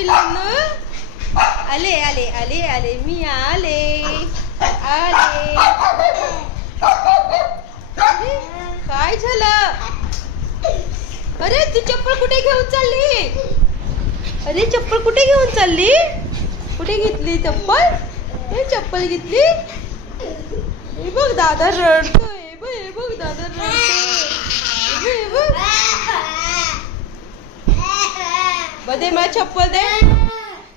पिल्लू आले आले आले आले मी आले आले. अरे काय झालं? अरे तू चप्पल कुठे घेऊन चालली? अरे चप्पल कुठे घेऊन चालली? कुठे घेतली चप्पल? हे चप्पल घेतली? हे बघ दादा रडतोय. हे बघ दादा रडतोय. हे बघ. बदे मला चप्पल दे.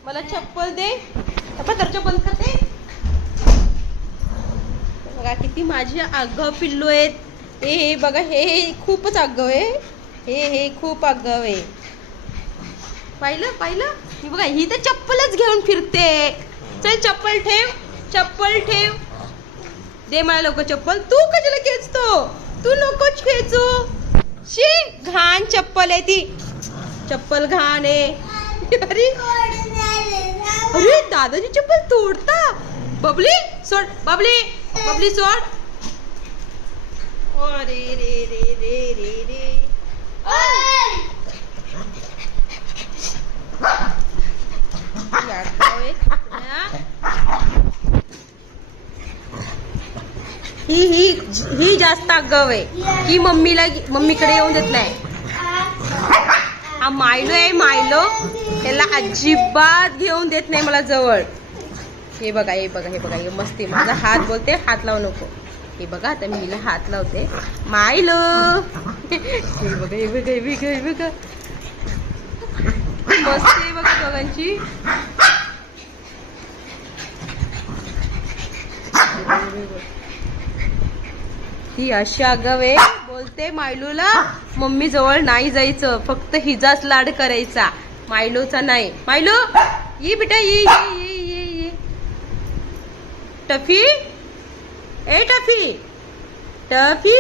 मला चप्पल दे. दरवाजा बंद करते. बघा किती माझी आगाऊ पिल्लू आहेत. हे बघा हे खूपच आगाऊ आहे. हे खूप आगाऊ आहे. पाहिलं पाहिलं ही बघा ही तर चप्पलच घेऊन फिरते. चल चप्पल ठेव. चप्पल ठेव. दे मला लोक चप्पल. तू कशाला खेचतो? तू नकोच खेचू. शी घाण चप्पल आहे ती. चप्पल घाण आहे. अरे अरे दादाची चप्पल तोडता. बबली सोड. बबली बबली सोड. अरे रे रे रे रे रे. ही जास्त आगाऊ आहे. ही मम्मीकडे येऊन देत नाही. हा मायलो आहे. मायलो त्याला अजिबात घेऊन देत नाही मला जवळ. हे बघा हे बघा हे बघा हे मस्ती. माझा हात बोलते हात लावू नको. हे बघा आता मी हिला हात लावते. मायलो हे बघा हे बघा हे बघा हे बघा मस्ती आहे बघा दोघांची. ही अशी आगाऊ आहे. बोलते मायलूला मम्मी जवळ नाही जायचं. फक्त हिजाच लाड करायचा. मायलूचा नाही. मायलू ये बेटा ये ये ये ये ये. टफी ए टफी टफी.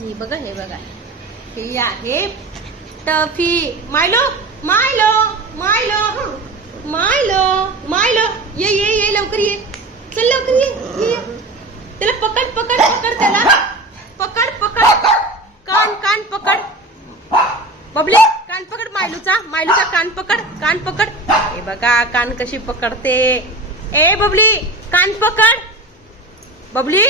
हे बघा हे बघा हे आहे टफी. मायलो मायलो मायलो मायलो मायलो ये ये ये लवकर ये. चल लवकर ये. त्याला पकड पकड पकड. त्याला पकड पकड. कान कान पकड. बबली कान पकड. मायलूचा कान पकड. कान पकड. हे बघा कान कशी पकडते. ए बबली कान पकड. बबली